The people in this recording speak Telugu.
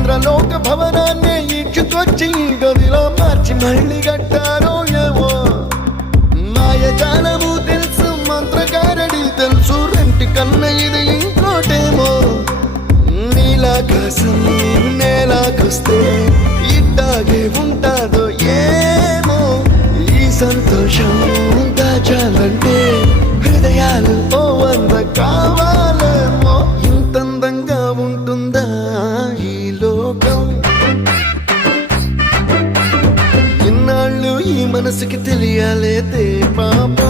ఇంద్రలోక భవనాన్ని ఈడ్చుకొచ్చి గదిలో మార్చి మళ్ళీ కట్టారో ఏమో మాయజాలము తెలుసు మంత్రగారడి తెలుసు రెంటి కన్న ఇది ఇంకోటేమో నీలాకాశం నేలాకొస్తే ఇట్టాగే ఉంటాదో ఏమో ఈ సంతోషం దాచాలంటే హృదయాలు ఓ వంద కావాలేమో ఇంతందంగా ఉంటుందా ఈ లోకం ఇన్నాళ్ళు ఈ మనసుకి తెలియాలేదే పాపం